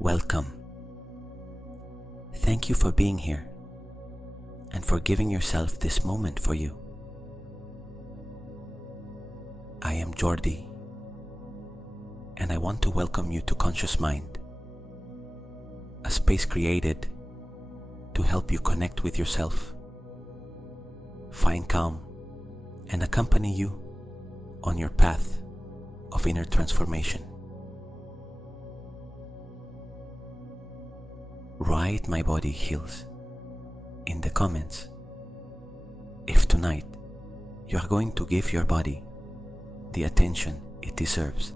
Welcome. Thank you for being here and for giving yourself this moment for you. I am Jordi, and I want to welcome you to Conscious Mind, a space created to help you connect with yourself, find calm, and accompany you on your path of inner transformation. Write "My body heals" in the comments if tonight you are going to give your body the attention it deserves.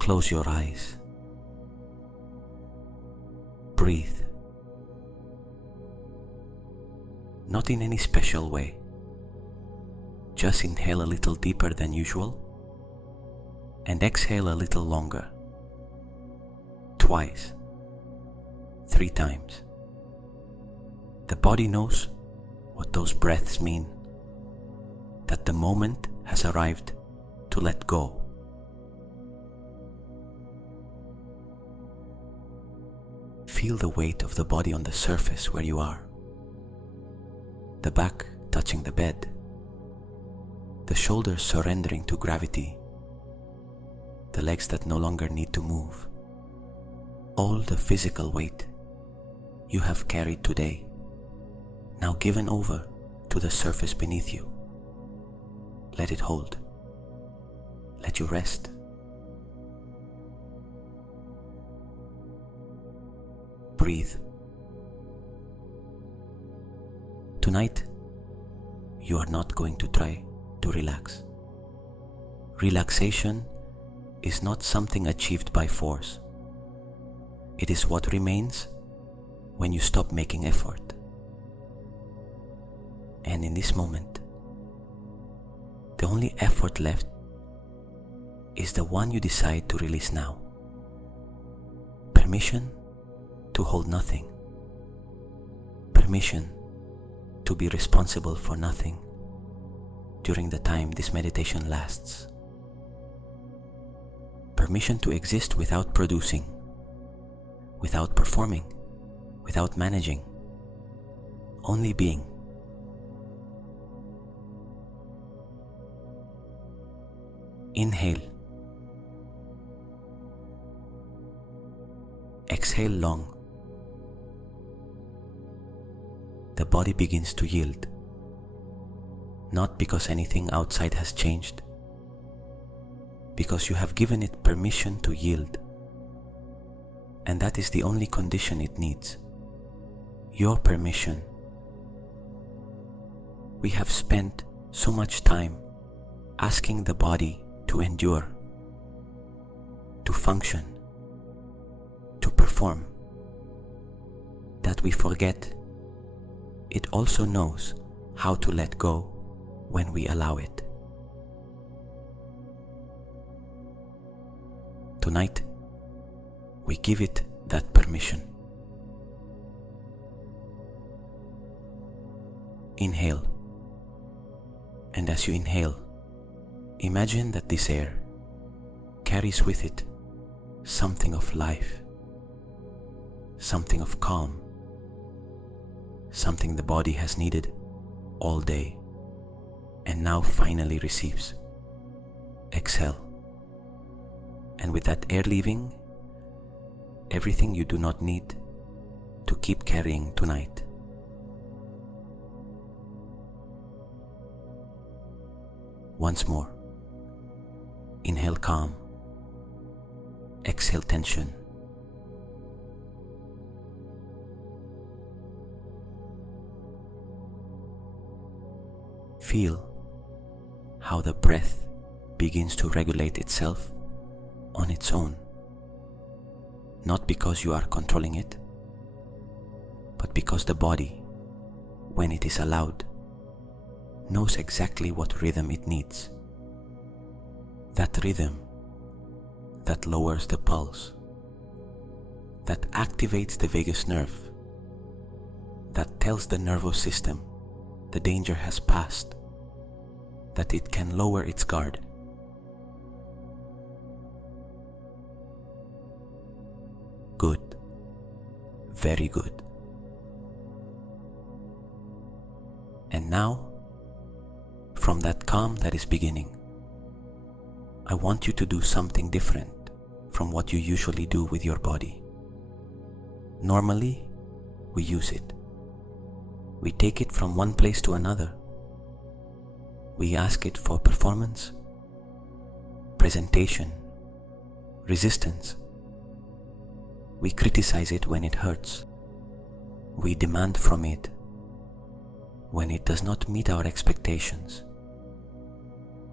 Close your eyes. Breathe. Not in any special way. Just inhale a little deeper than usual and exhale a little longer. Twice. 3 times. The body knows what those breaths mean, that the moment has arrived to let go. Feel the weight of the body on the surface where you are. The back touching the bed. The shoulders surrendering to gravity. The legs that no longer need to move. All the physical weight you have carried today, now given over to the surface beneath you. Let it hold. Let you rest. Breathe. Tonight, you are not going to try to relax. Relaxation is not something achieved by force. It is what remains when you stop making effort. And in this moment, the only effort left is the one you decide to release now. Permission to hold nothing. Permission to be responsible for nothing during the time this meditation lasts. Permission to exist without producing, without performing, without managing, only being. Inhale. Exhale long. The body begins to yield, not because anything outside has changed, because you have given it permission to yield. And that is the only condition it needs. Your permission. We have spent so much time asking the body to endure, to function, to perform, that we forget it also knows how to let go when we allow it. Tonight, we give it that permission. Inhale. And as you inhale, imagine that this air carries with it something of life, something of calm, something the body has needed all day and now finally receives. Exhale. And with that air leaving, everything you do not need to keep carrying tonight. Once more. Inhale calm. Exhale tension. Feel how the breath begins to regulate itself on its own. Not because you are controlling it, but because the body, when it is allowed, knows exactly what rhythm it needs. That rhythm that lowers the pulse, that activates the vagus nerve, that tells the nervous system the danger has passed, that it can lower its guard. Good. Very good. And now, from that calm that is beginning, I want you to do something different from what you usually do with your body. Normally, we use it. We take it from one place to another. We ask it for performance, presentation, resistance. We criticize it when it hurts. We demand from it when it does not meet our expectations.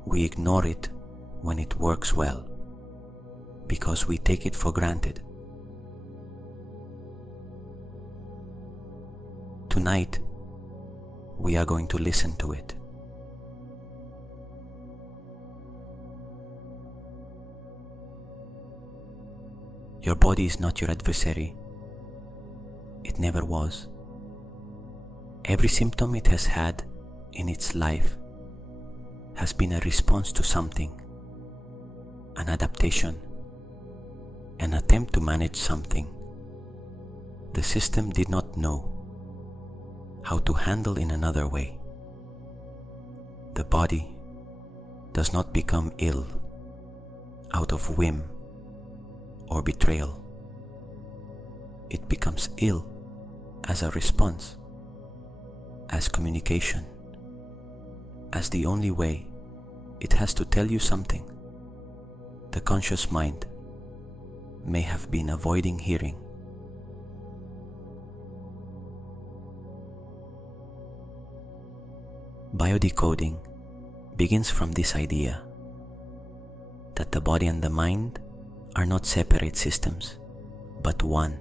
We ignore it when it works well, because we take it for granted. Tonight, we are going to listen to it. Your body is not your adversary. It never was. Every symptom it has had in its life has been a response to something, an adaptation, an attempt to manage something the system did not know how to handle in another way. The body does not become ill out of whim or betrayal. It becomes ill as a response, as communication, as the only way it has to tell you something the conscious mind may have been avoiding hearing. Biodecoding begins from this idea that the body and the mind are not separate systems, but one.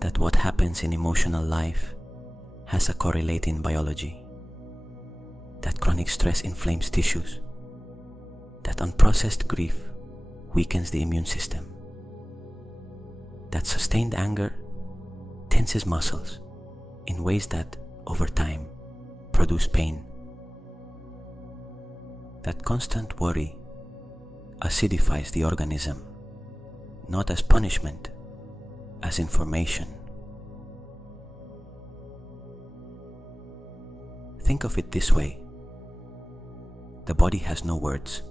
That what happens in emotional life has a correlate in biology. That chronic stress inflames tissues. That unprocessed grief weakens the immune system. That sustained anger tenses muscles in ways that, over time, produce pain. That constant worry acidifies the organism, not as punishment, as information. Think of it this way. The body has no words.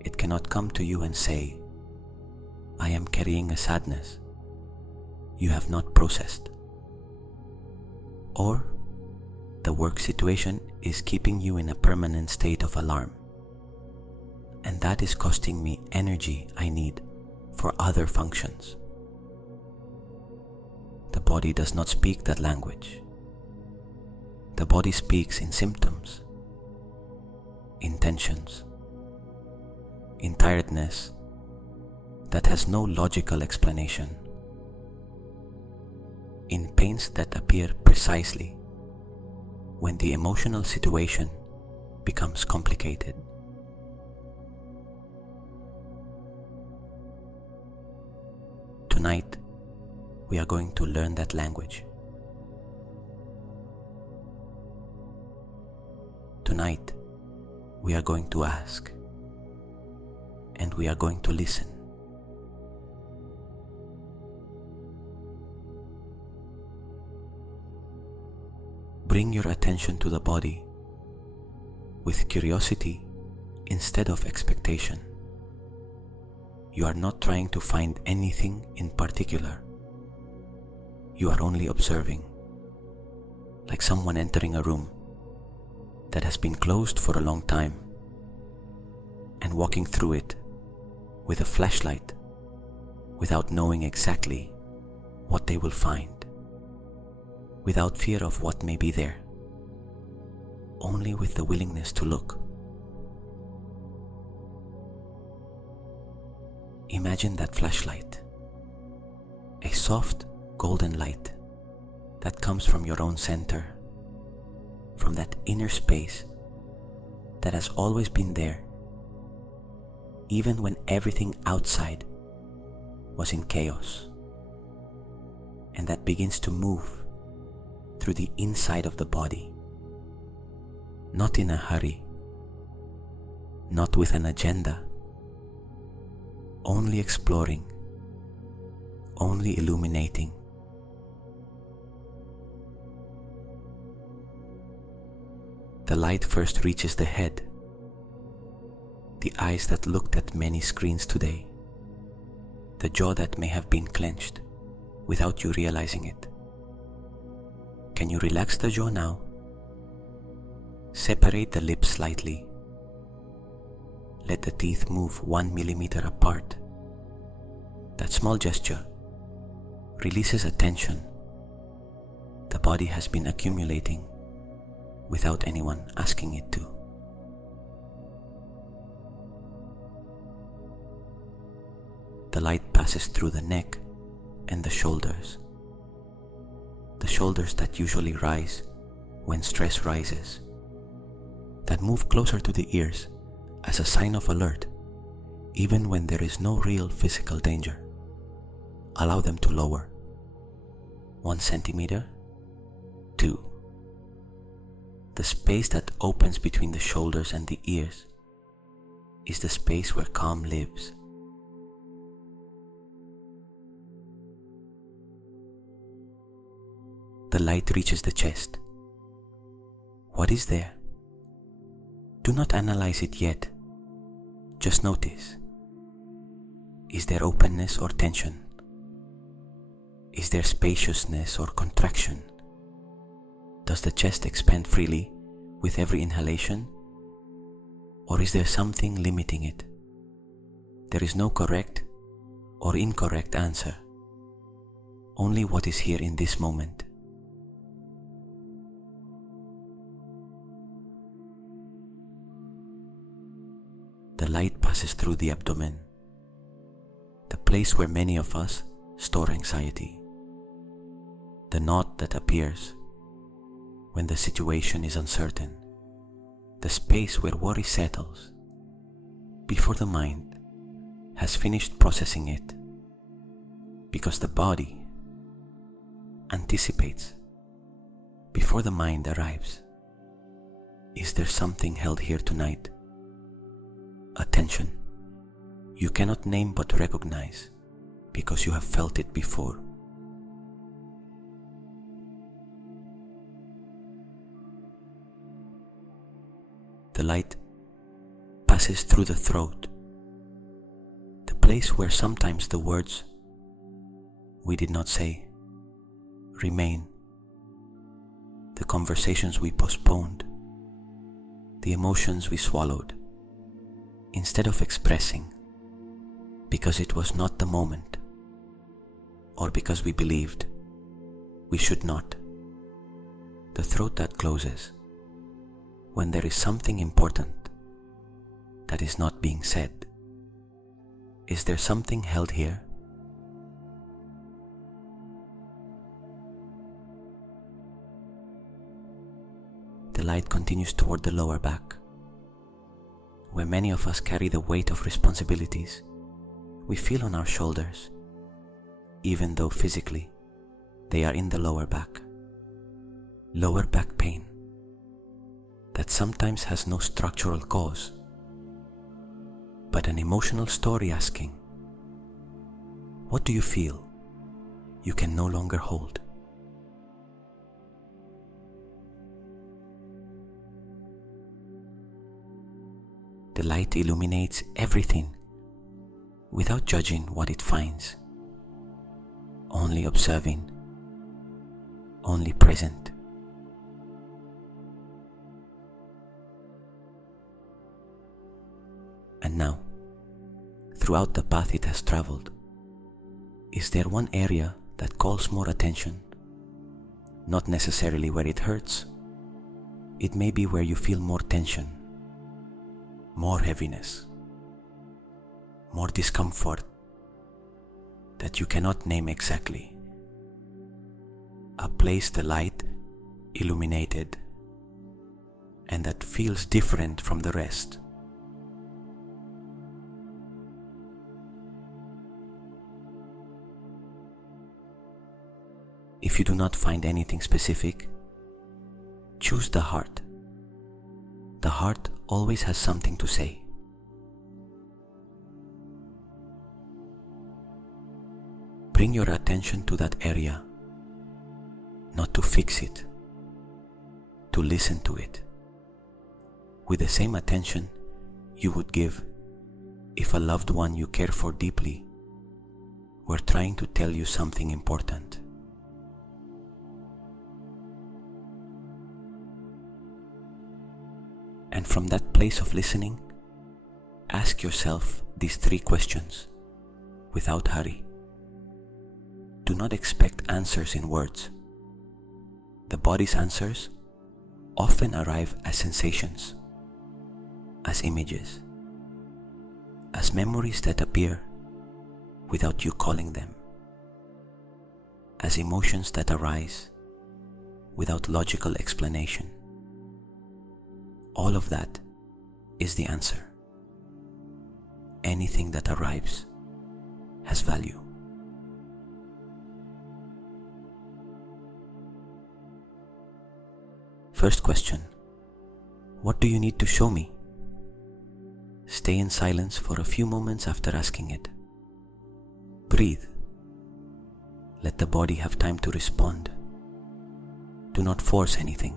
It cannot come to you and say, I am carrying a sadness you have not processed. Or, the work situation is keeping you in a permanent state of alarm, and that is costing me energy I need for other functions. The body does not speak that language. The body speaks in symptoms, in tensions, in tiredness that has no logical explanation, in pains that appear precisely when the emotional situation becomes complicated. Tonight, we are going to learn that language. Tonight, we are going to ask, and we are going to listen. Bring your attention to the body with curiosity instead of expectation. You are not trying to find anything in particular. You are only observing, like someone entering a room that has been closed for a long time and walking through it with a flashlight without knowing exactly what they will find, without fear of what may be there, only with the willingness to look. Imagine that flashlight, a soft golden light that comes from your own center, from that inner space that has always been there, even when everything outside was in chaos, and that begins to move through the inside of the body, not in a hurry, not with an agenda, only exploring only illuminating. The light first reaches the head, the eyes that looked at many screens today, the jaw that may have been clenched without you realizing it. Can you relax the jaw now? Separate the lips slightly. Let the teeth move 1 millimeter apart. That small gesture releases a tension the body has been accumulating without anyone asking it to. The light passes through the neck and the shoulders that usually rise when stress rises, that move closer to the ears as a sign of alert, even when there is no real physical danger. Allow them to lower. 1 centimeter, 2. The space that opens between the shoulders and the ears is the space where calm lives. The light reaches the chest. What is there? Do not analyze it yet. Just notice. Is there openness or tension? Is there spaciousness or contraction? Does the chest expand freely with every inhalation? Or is there something limiting it? There is no correct or incorrect answer. Only what is here in this moment. The light passes through the abdomen, the place where many of us store anxiety, the knot that appears when the situation is uncertain, the space where worry settles before the mind has finished processing it, because the body anticipates before the mind arrives. Is there something held here tonight? Attention, you cannot name but recognize because you have felt it before. The light passes through the throat, the place where sometimes the words we did not say remain, the conversations we postponed, the emotions we swallowed instead of expressing, because it was not the moment, or because we believed we should not. The throat that closes when there is something important that is not being said. Is there something held here? The light continues toward the lower back, where many of us carry the weight of responsibilities we feel on our shoulders, even though physically they are in the lower back. Lower back pain that sometimes has no structural cause, but an emotional story asking, what do you feel you can no longer hold? The light illuminates everything without judging what it finds, only observing, only present. And now, throughout the path it has traveled, is there one area that calls more attention? Not necessarily where it hurts. It may be where you feel more tension, more heaviness, more discomfort that you cannot name exactly. A place the light illuminated and that feels different from the rest. If you do not find anything specific, choose the heart. The heart always has something to say. bring your attention to that area, not to fix it, to listen to it, with the same attention you would give if a loved one you care for deeply were trying to tell you something important. And from that place of listening, ask yourself these 3 questions without hurry. Do not expect answers in words. The body's answers often arrive as sensations, as images, as memories that appear without you calling them, as emotions that arise without logical explanation. All of that is the answer. Anything that arrives has value. First question: what do you need to show me? Stay in silence for a few moments after asking it. Breathe. Let the body have time to respond. Do not force anything.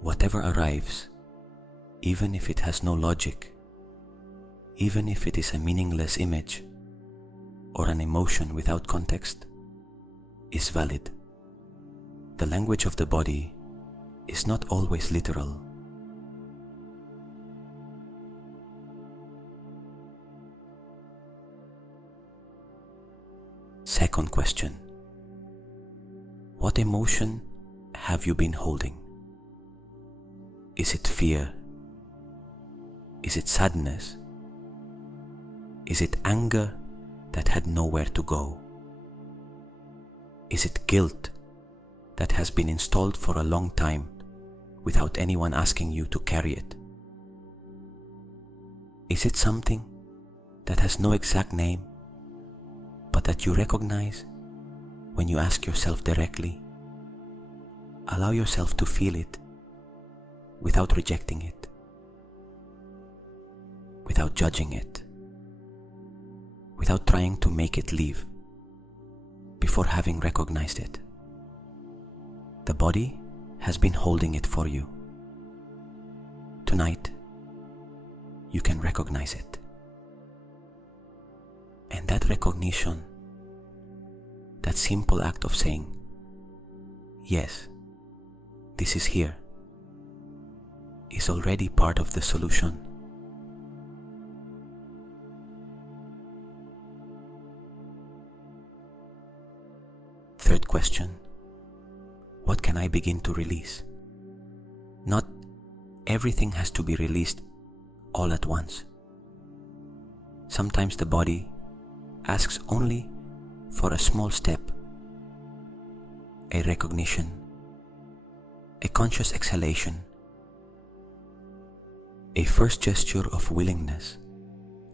Whatever arrives, even if it has no logic, even if it is a meaningless image or an emotion without context, is valid. The language of the body is not always literal. Second question: what emotion have you been holding? Is it fear? Is it sadness? Is it anger that had nowhere to go? Is it guilt that has been installed for a long time without anyone asking you to carry it? Is it something that has no exact name, but that you recognize when you ask yourself directly? Allow yourself to feel it without rejecting it, without judging it, without trying to make it leave before having recognized it. The body has been holding it for you. Tonight, you can recognize it. And that recognition, that simple act of saying, yes, this is here, is already part of the solution. Third question: what can I begin to release? Not everything has to be released all at once. Sometimes the body asks only for a small step, a recognition, a conscious exhalation, a first gesture of willingness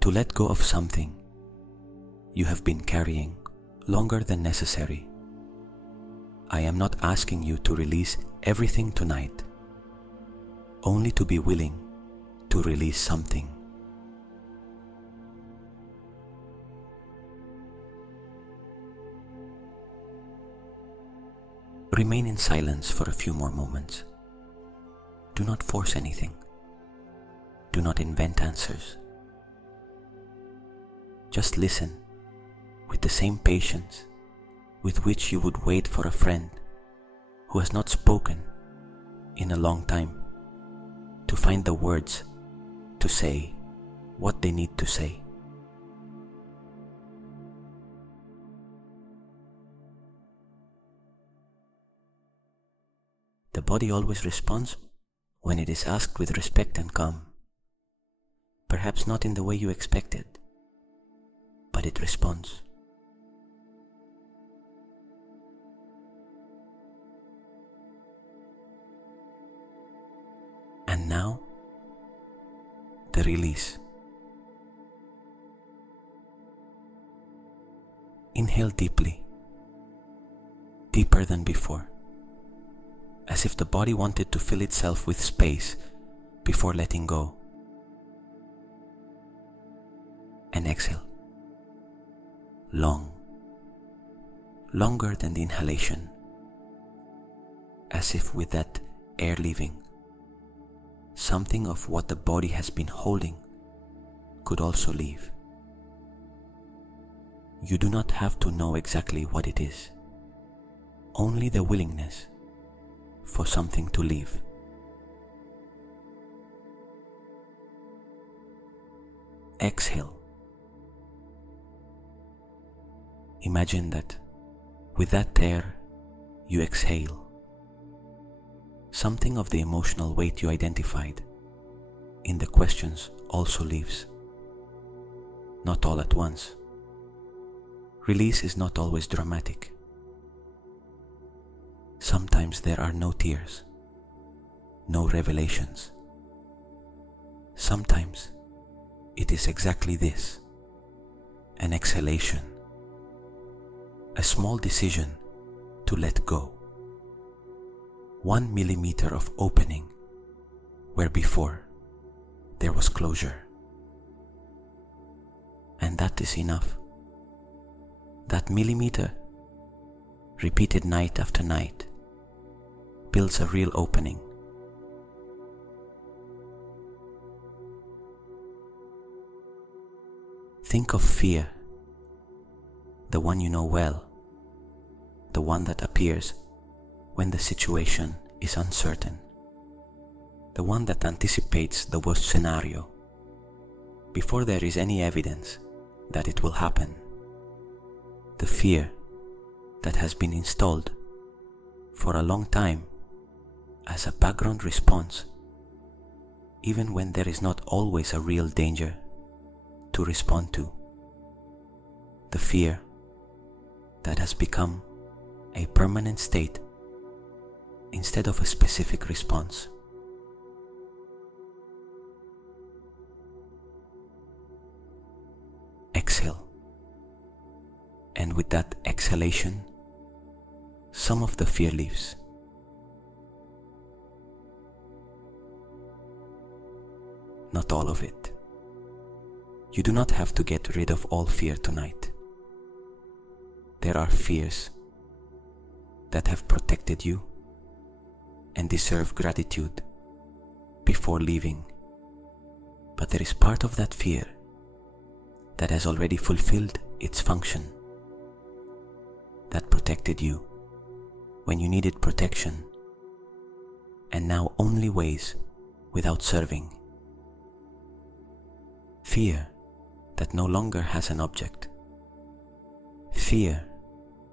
to let go of something you have been carrying longer than necessary. I am not asking you to release everything tonight, only to be willing to release something. Remain in silence for a few more moments. Do not force anything. Do not invent answers. Just listen with the same patience with which you would wait for a friend who has not spoken in a long time to find the words to say what they need to say. The body always responds when it is asked with respect and calm. Perhaps not in the way you expected, but it responds. And now, the release. Inhale deeply, deeper than before, as if the body wanted to fill itself with space before letting go. And exhale, long, longer than the inhalation, as if with that air leaving, something of what the body has been holding could also leave. You do not have to know exactly what it is, only the willingness for something to leave. Exhale. Imagine that with that air you exhale, something of the emotional weight you identified in the questions also leaves. Not all at once. Release is not always dramatic. Sometimes there are no tears, no revelations. Sometimes it is exactly this, an exhalation, a small decision to let go. 1 millimeter of opening where before there was closure. And that is enough. That millimeter, repeated night after night, builds a real opening. Think of fear, the one you know well, the one that appears when the situation is uncertain, the one that anticipates the worst scenario before there is any evidence that it will happen. The fear that has been installed for a long time as a background response, even when there is not always a real danger to respond to. The fear that has become a permanent state instead of a specific response. Exhale. And with that exhalation, some of the fear leaves. Not all of it. You do not have to get rid of all fear tonight. There are fears that have protected you and deserve gratitude before leaving. But there is part of that fear that has already fulfilled its function, that protected you when you needed protection, and now only weighs without serving. Fear that no longer has an object. Fear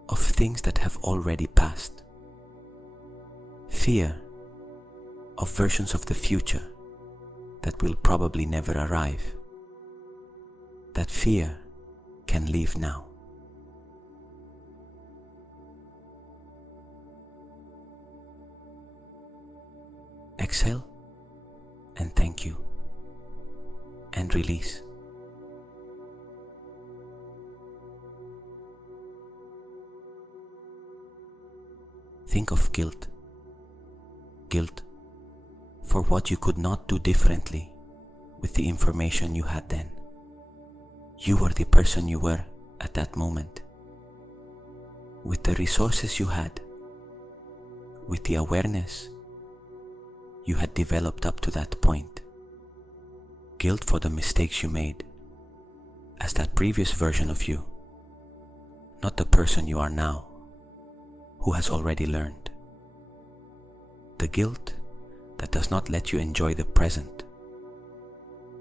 of things that have already passed. Fear of versions of the future that will probably never arrive. That fear can leave now. Exhale and thank you, and release. Think of guilt. Guilt for what you could not do differently with the information you had then. You were the person you were at that moment, with the resources you had, with the awareness you had developed up to that point. Guilt for the mistakes you made as that previous version of you, not the person you are now, who has already learned. The guilt that does not let you enjoy the present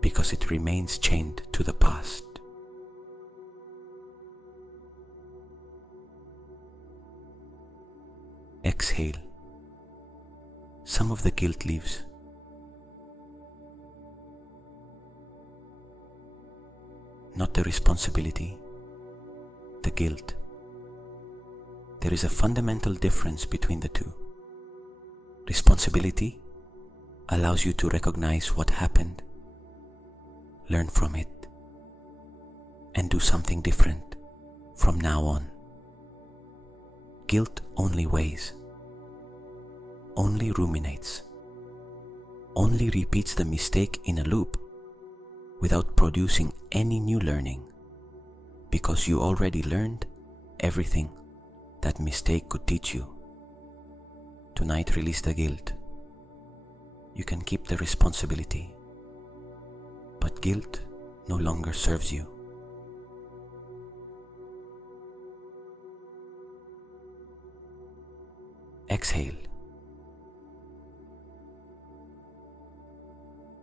because it remains chained to the past. Exhale. Some of the guilt leaves. Not the responsibility, the guilt. There is a fundamental difference between the two. Responsibility allows you to recognize what happened, learn from it, and do something different from now on. Guilt only weighs, only ruminates, only repeats the mistake in a loop without producing any new learning, because you already learned everything that mistake could teach you. Tonight, release the guilt. You can keep the responsibility, but guilt no longer serves you. Exhale.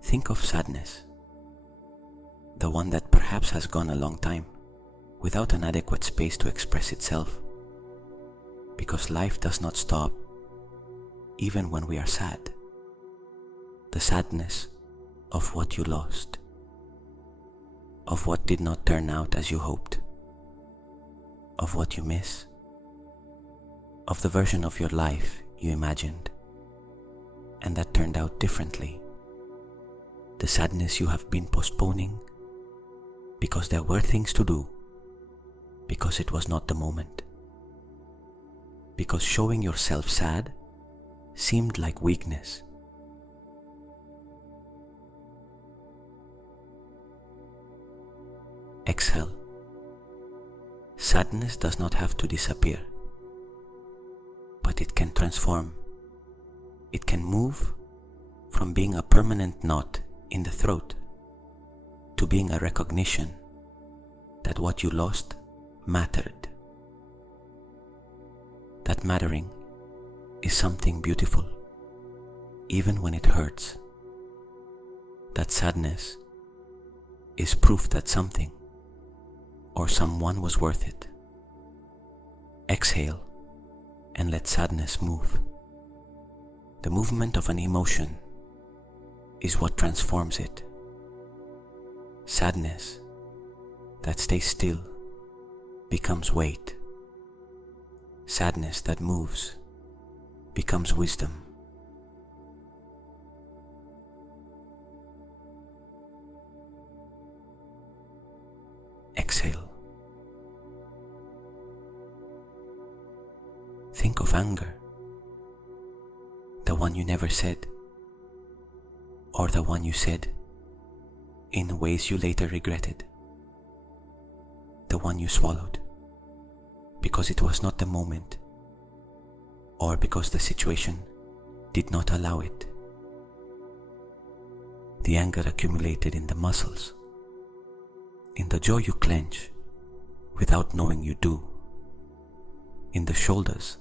Think of sadness, the one that perhaps has gone a long time without an adequate space to express itself, because life does not stop even when we are sad. The sadness of what you lost, of what did not turn out as you hoped, of what you miss, of the version of your life you imagined and that turned out differently. The sadness you have been postponing because there were things to do, because it was not the moment, because showing yourself sad seemed like weakness. Exhale. Sadness does not have to disappear, but it can transform. It can move from being a permanent knot in the throat to being a recognition that what you lost mattered. That mattering is something beautiful, even when it hurts. That sadness is proof that something or someone was worth it. Exhale and let sadness move. The movement of an emotion is what transforms it. Sadness that stays still becomes weight. Sadness that moves becomes wisdom. Exhale. Think of anger, the one you never said, or the one you said in ways you later regretted. The one you swallowed because it was not the moment, or because the situation did not allow it. The anger accumulated in the muscles, in the jaw you clench without knowing you do, in the shoulders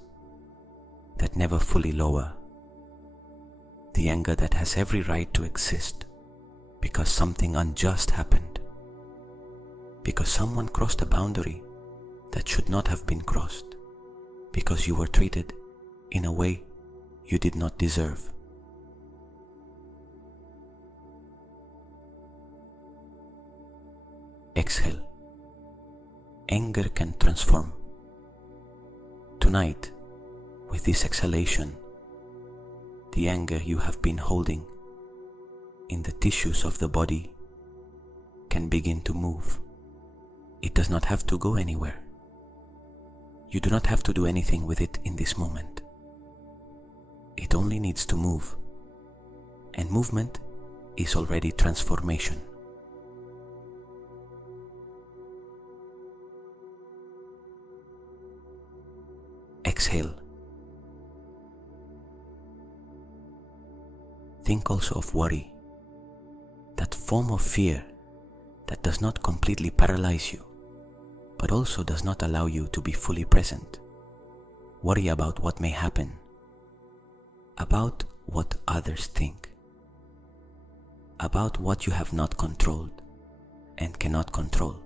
that never fully lower, the anger that has every right to exist because something unjust happened, because someone crossed a boundary that should not have been crossed, because you were treated in a way you did not deserve. Exhale. Anger can transform. Tonight, with this exhalation, the anger you have been holding in the tissues of the body can begin to move. It does not have to go anywhere. You do not have to do anything with it in this moment. It only needs to move, and movement is already transformation. Exhale. Think also of worry, that form of fear that does not completely paralyze you, but also does not allow you to be fully present. Worry about what may happen, about what others think, about what you have not controlled and cannot control,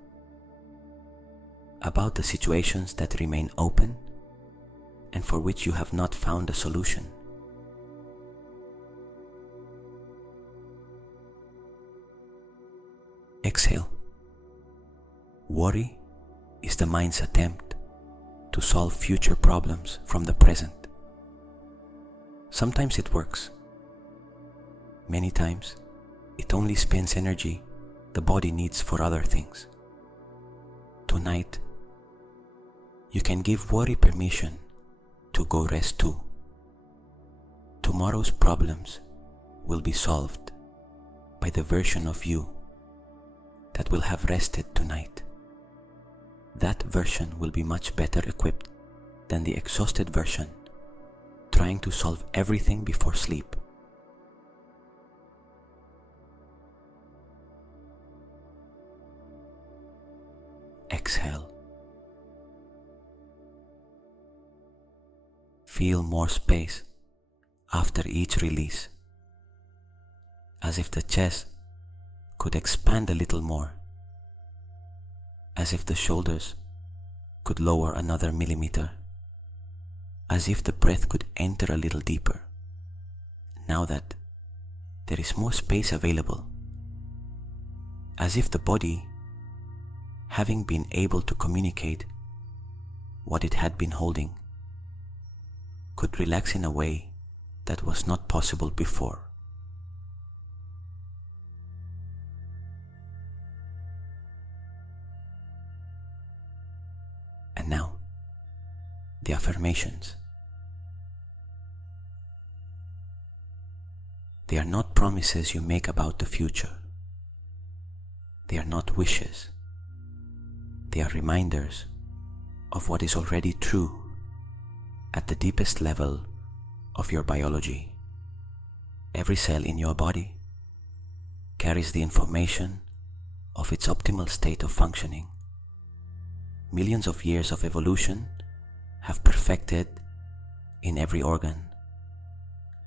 about the situations that remain open and for which you have not found a solution. Exhale. Worry is the mind's attempt to solve future problems from the present. Sometimes it works. Many times, it only spends energy the body needs for other things. Tonight, you can give worry permission to go rest too. Tomorrow's problems will be solved by the version of you that will have rested tonight. that version will be much better equipped than the exhausted version trying to solve everything before sleep. Exhale. Feel more space after each release, as if the chest could expand a little more, as if the shoulders could lower another millimeter, as if the breath could enter a little deeper, now that there is more space available, as if the body, having been able to communicate what it had been holding, could relax in a way that was not possible before. And now, the affirmations. They are not promises you make about the future. They are not wishes. They are reminders of what is already true at the deepest level of your biology. Every cell in your body carries the information of its optimal state of functioning. Millions of years of evolution have perfected in every organ,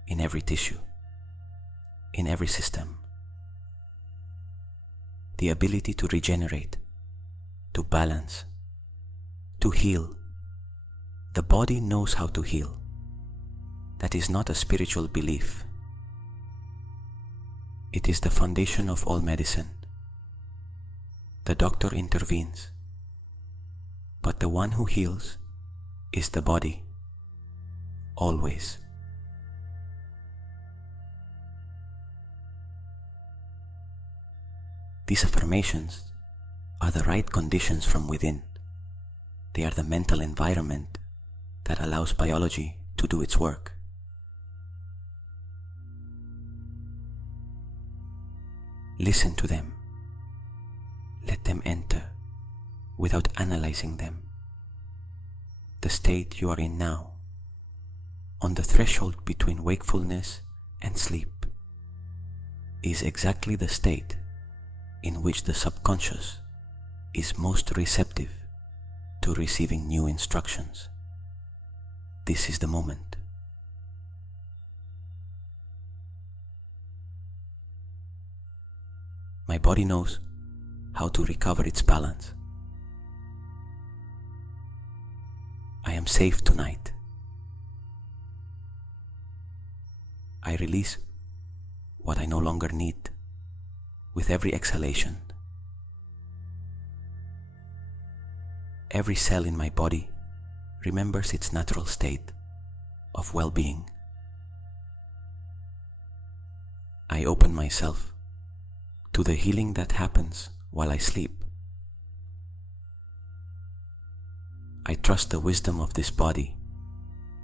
in every tissue, in every system, the ability to regenerate, to balance, to heal. The body knows how to heal. That is not a spiritual belief. It is the foundation of all medicine. The doctor intervenes, but the one who heals is the body, always. These affirmations are the right conditions from within. They are the mental environment that allows biology to do its work. Listen to them. Let them enter without analyzing them. The state you are in now, on the threshold between wakefulness and sleep, is exactly the state in which the subconscious is most receptive to receiving new instructions. This is the moment. My body knows how to recover its balance. I am safe tonight. I release what I no longer need with every exhalation. Every cell in my body remembers its natural state of well-being. I open myself to the healing that happens while I sleep. I trust the wisdom of this body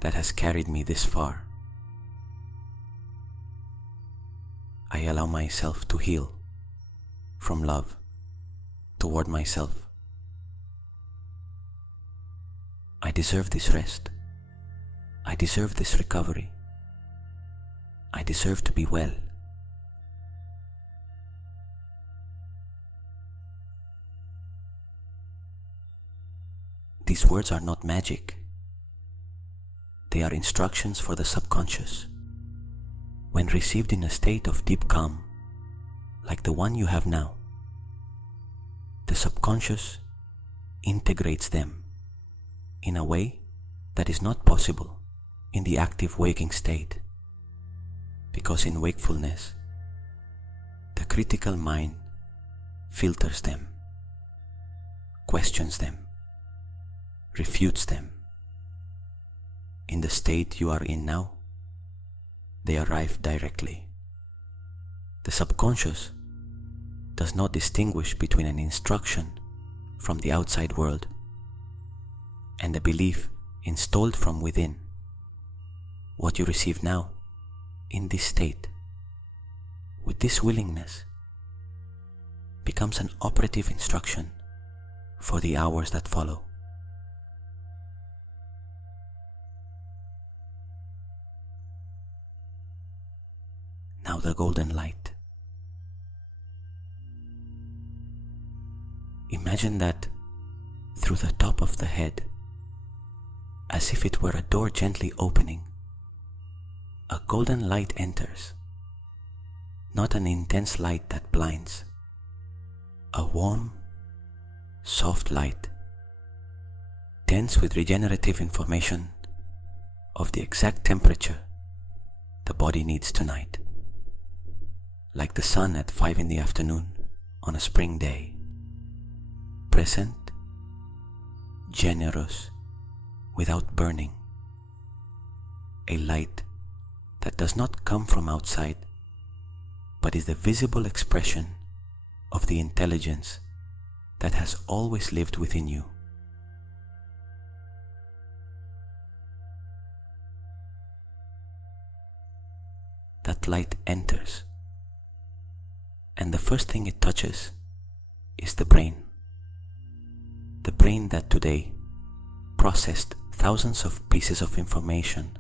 that has carried me this far. I allow myself to heal from love toward myself. I deserve this rest. I deserve this recovery. I deserve to be well. These words are not magic. They are instructions for the subconscious. When received in a state of deep calm, like the one you have now, the subconscious integrates them in a way that is not possible in the active waking state, because in wakefulness, the critical mind filters them, questions them, refutes them. In the state you are in now, they arrive directly. The subconscious does not distinguish between an instruction from the outside world and a belief installed from within. What you receive now, in this state, with this willingness, becomes an operative instruction for the hours that follow. Now the golden light. Imagine that through the top of the head, as if it were a door gently opening, a golden light enters. Not an intense light that blinds, a warm, soft light, dense with regenerative information of the exact temperature the body needs tonight, like the sun at 5 in the afternoon on a spring day. Present, generous, without burning. A light that does not come from outside, but is the visible expression of the intelligence that has always lived within you. That light enters, and the first thing it touches is the brain. The brain that today processed thousands of pieces of information,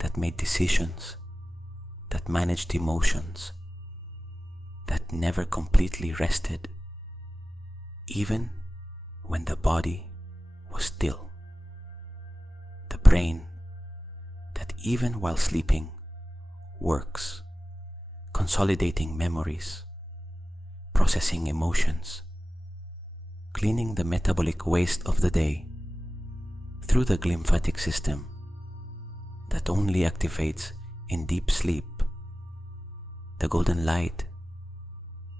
that made decisions, that managed emotions, that never completely rested, even when the body was still. The brain that even while sleeping works, consolidating memories, processing emotions, cleaning the metabolic waste of the day through the glymphatic system that only activates in deep sleep. The golden light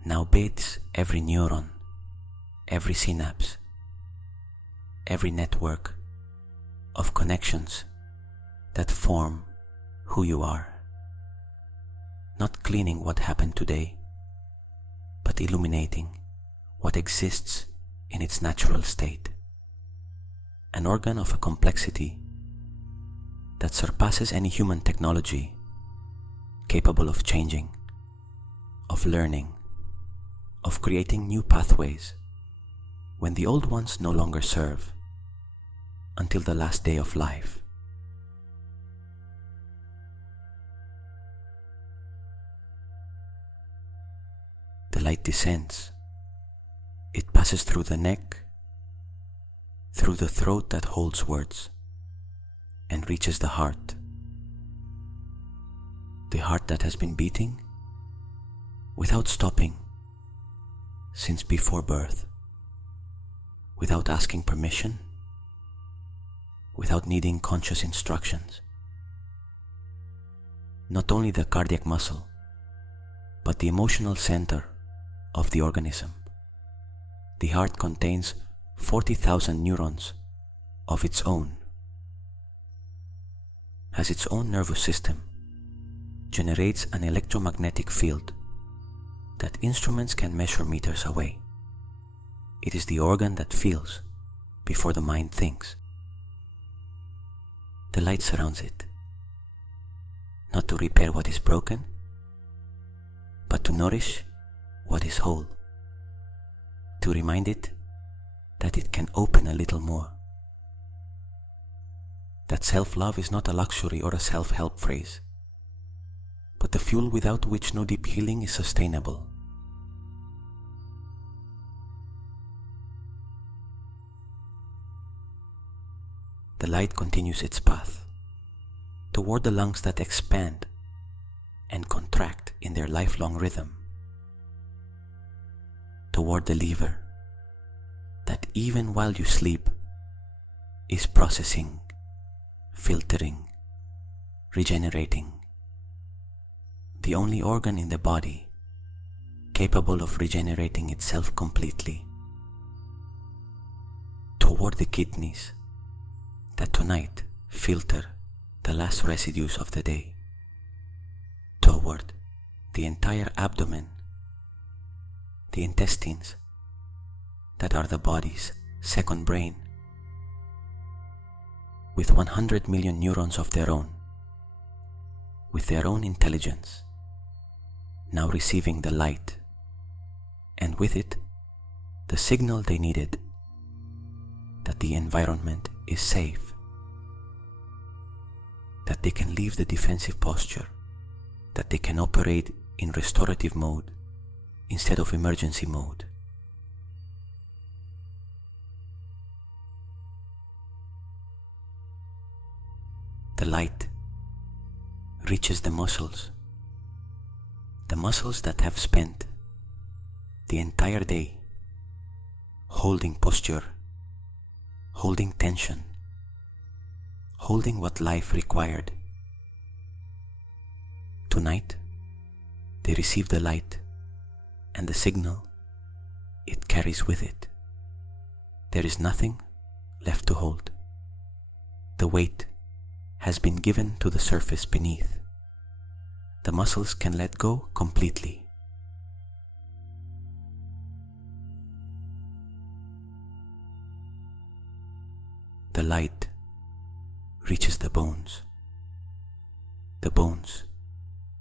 now bathes every neuron, every synapse, every network of connections that form who you are. Not cleaning what happened today, but illuminating what exists in its natural state. An organ of a complexity that surpasses any human technology, capable of changing, of learning, of creating new pathways when the old ones no longer serve, until the last day of life. The light descends. It passes through the neck, through the throat that holds words, and reaches the heart. The heart that has been beating without stopping since before birth, without asking permission, without needing conscious instructions. Not only the cardiac muscle, but the emotional center of the organism. The heart contains 40,000 neurons of its own, has its own nervous system, generates an electromagnetic field that instruments can measure meters away. It is the organ that feels before the mind thinks. The light surrounds it, not to repair what is broken, but to nourish what is whole, to remind it that it can open a little more, that self-love is not a luxury or a self-help phrase, but the fuel without which no deep healing is sustainable. The light continues its path toward the lungs that expand and contract in their lifelong rhythm, toward the liver that even while you sleep is processing, filtering, regenerating, the only organ in the body capable of regenerating itself completely, toward the kidneys that tonight filter the last residues of the day, toward the entire abdomen, the intestines that are the body's second brain, with 100 million neurons of their own, with their own intelligence, now receiving the light, and with it, the signal they needed that the environment is safe, that they can leave the defensive posture, that they can operate in restorative mode instead of emergency mode. The light reaches the muscles that have spent the entire day holding posture, holding tension, holding what life required. Tonight, they receive the light and the signal it carries with it. There is nothing left to hold. The weight has been given to the surface beneath. The muscles can let go completely. The light reaches the bones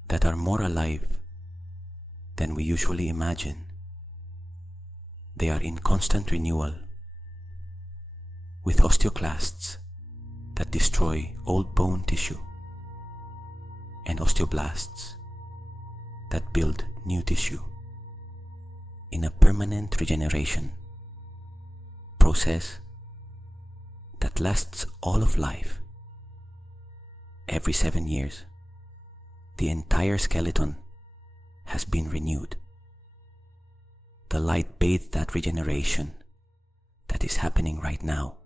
that are more alive than we usually imagine. They are in constant renewal, with osteoclasts that destroy old bone tissue and osteoblasts that build new tissue in a permanent regeneration process that lasts all of life. Every 7 years, the entire skeleton has been renewed. The light bathed that regeneration that is happening right now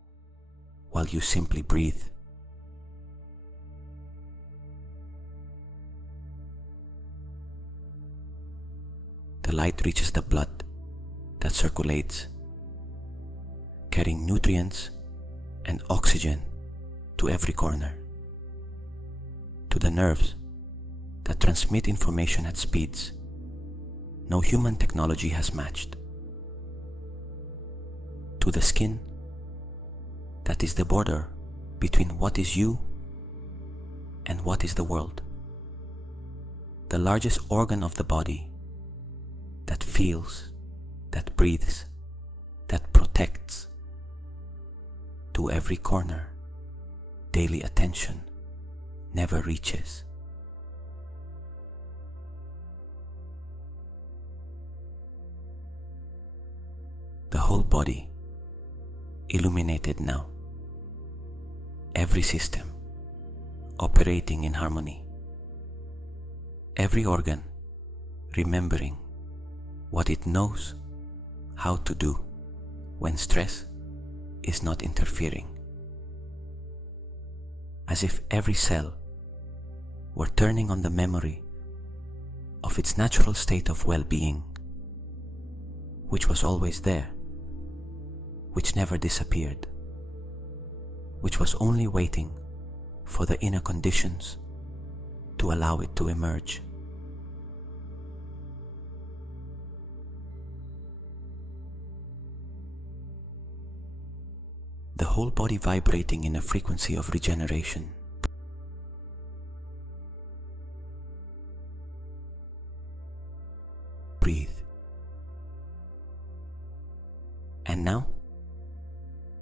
while you simply breathe. The light reaches the blood that circulates, carrying nutrients and oxygen to every corner, to the nerves that transmit information at speeds no human technology has matched, to the skin that is the border between what is you and what is the world, the largest organ of the body that feels, that breathes, that protects. To every corner, daily attention never reaches. The whole body illuminated now, every system operating in harmony, every organ remembering what it knows how to do when stress is not interfering, as if every cell were turning on the memory of its natural state of well-being, which was always there, which never disappeared, which was only waiting for the inner conditions to allow it to emerge. The whole body vibrating in a frequency of regeneration. Breathe. And now,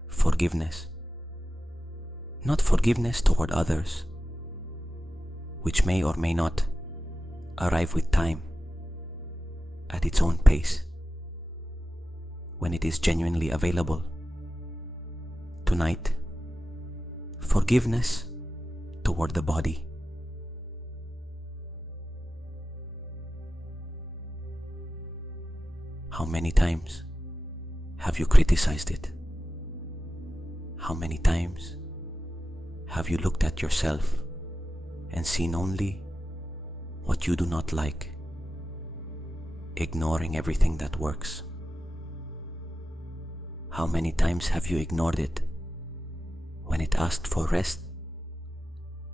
forgiveness. Not forgiveness toward others, which may or may not arrive with time, at its own pace, when it is genuinely available. Tonight, forgiveness toward the body. How many times have you criticized it? How many times have you looked at yourself and seen only what you do not like, ignoring everything that works? How many times have you ignored it when it asked for rest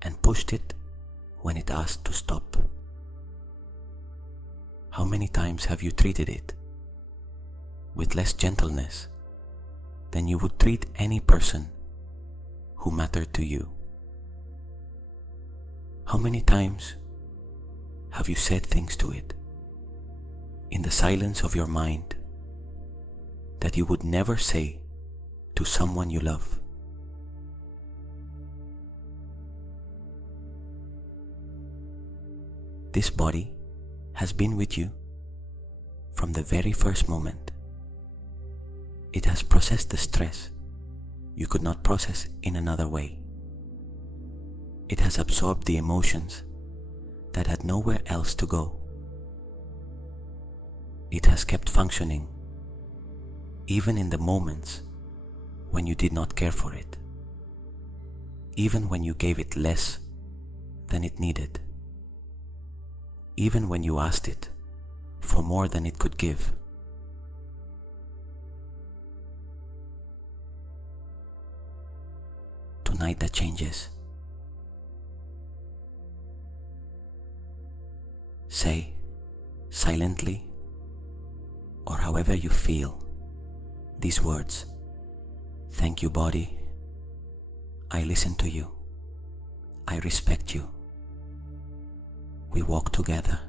and pushed it when it asked to stop? How many times have you treated it with less gentleness than you would treat any person who mattered to you? How many times have you said things to it in the silence of your mind that you would never say to someone you love. This body has been with you from the very first moment. It has processed the stress you could not process in another way. It has absorbed the emotions that had nowhere else to go. It has kept functioning, even in the moments when you did not care for it, even when you gave it less than it needed, even when you asked it for more than it could give. Tonight that changes. Say, silently, or however you feel, these words: thank you, body. I listen to you. I respect you. We walk together.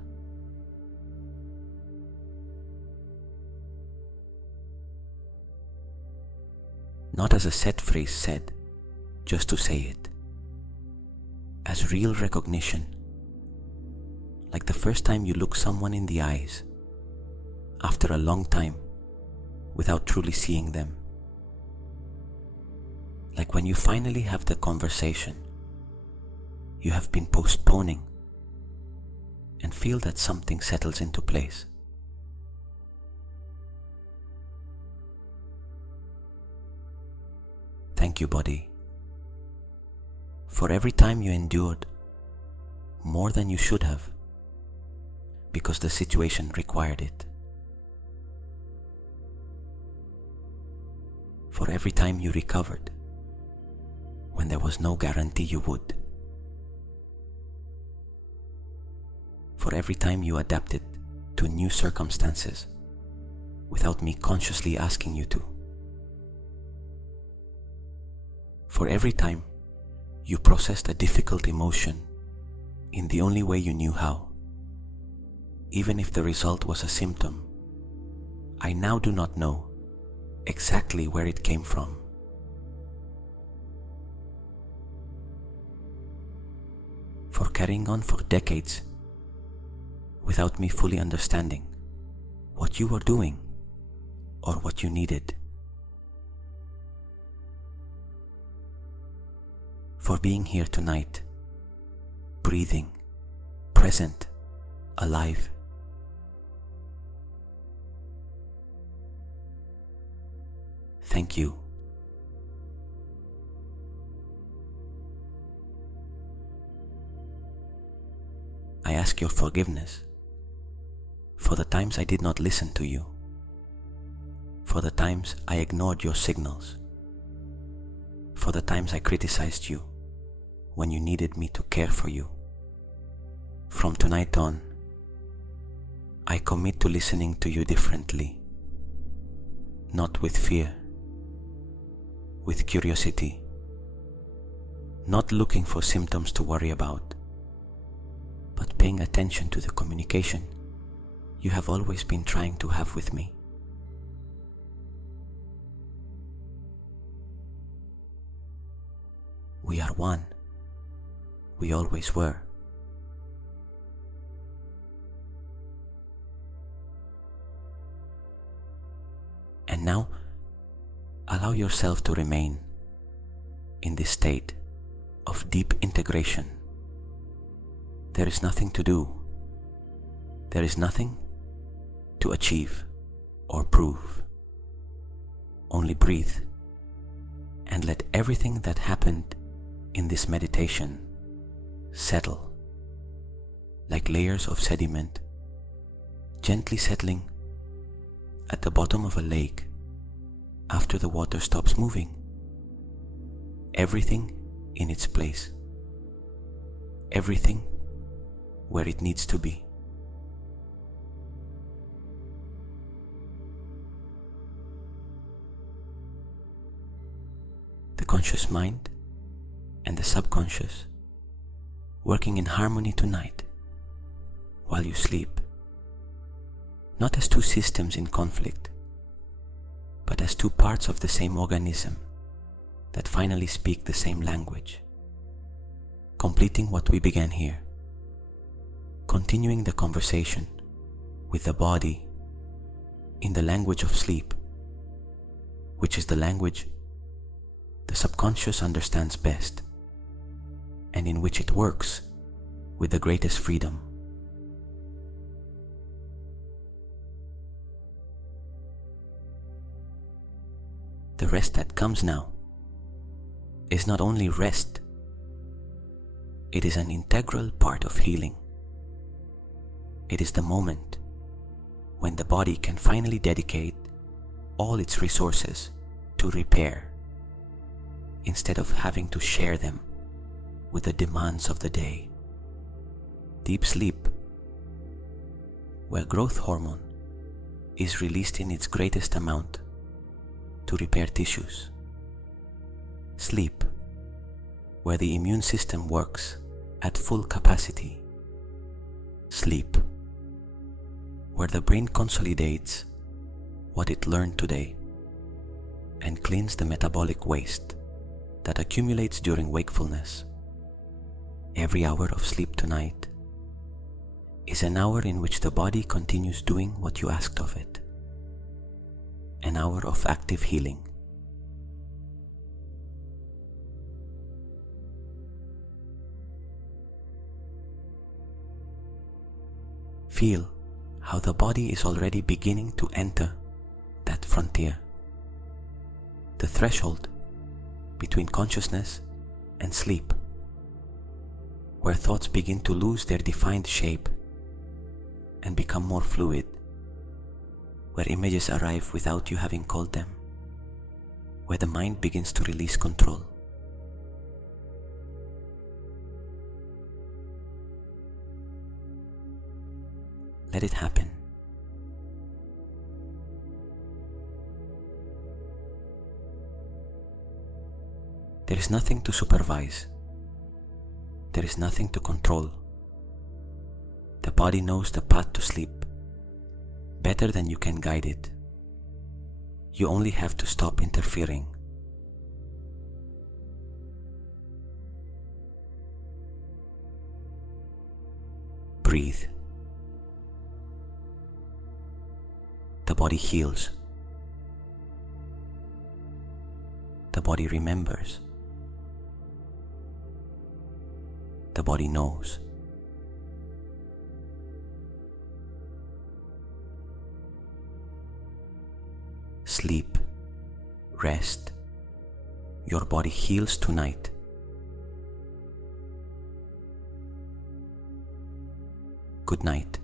Not as a set phrase said just to say it, as real recognition, like the first time you look someone in the eyes after a long time without truly seeing them, like when you finally have the conversation you have been postponing and feel that something settles into place. Thank you, body, for every time you endured more than you should have because the situation required it. For every time you recovered when there was no guarantee you would. For every time you adapted to new circumstances without me consciously asking you to. For every time you processed a difficult emotion in the only way you knew how, even if the result was a symptom I now do not know exactly where it came from. For carrying on for decades without me fully understanding what you were doing or what you needed. For being here tonight, breathing, present, alive. Thank you. I ask your forgiveness for the times I did not listen to you, for the times I ignored your signals, for the times I criticized you when you needed me to care for you. From tonight on, I commit to listening to you differently, not with fear, with curiosity, not looking for symptoms to worry about, but paying attention to the communication you have always been trying to have with me. We are one. We always were. And now, allow yourself to remain in this state of deep integration. There is nothing to do. There is nothing to achieve or prove. Only breathe and let everything that happened in this meditation settle like layers of sediment gently settling at the bottom of a lake after the water stops moving. Everything in its place. Everything where it needs to be. The conscious mind and the subconscious working in harmony tonight while you sleep, not as two systems in conflict, but as two parts of the same organism that finally speak the same language, completing what we began here, continuing the conversation with the body in the language of sleep, which is the language the subconscious understands best and in which it works with the greatest freedom. The rest that comes now is not only rest, it is an integral part of healing. It is the moment when the body can finally dedicate all its resources to repair instead of having to share them with the demands of the day. Deep sleep, where growth hormone is released in its greatest amount to repair tissues. Sleep, where the immune system works at full capacity. Sleep, where the brain consolidates what it learned today and cleans the metabolic waste that accumulates during wakefulness. Every hour of sleep tonight is an hour in which the body continues doing what you asked of it. An hour of active healing. Feel how the body is already beginning to enter that frontier, the threshold between consciousness and sleep, where thoughts begin to lose their defined shape and become more fluid, where images arrive without you having called them, where the mind begins to release control. Let it happen. There is nothing to supervise. There is nothing to control. The body knows the path to sleep better than you can guide it. You only have to stop interfering. Breathe. The body heals. The body remembers. The body knows. Sleep, rest. Your body heals tonight. Good night.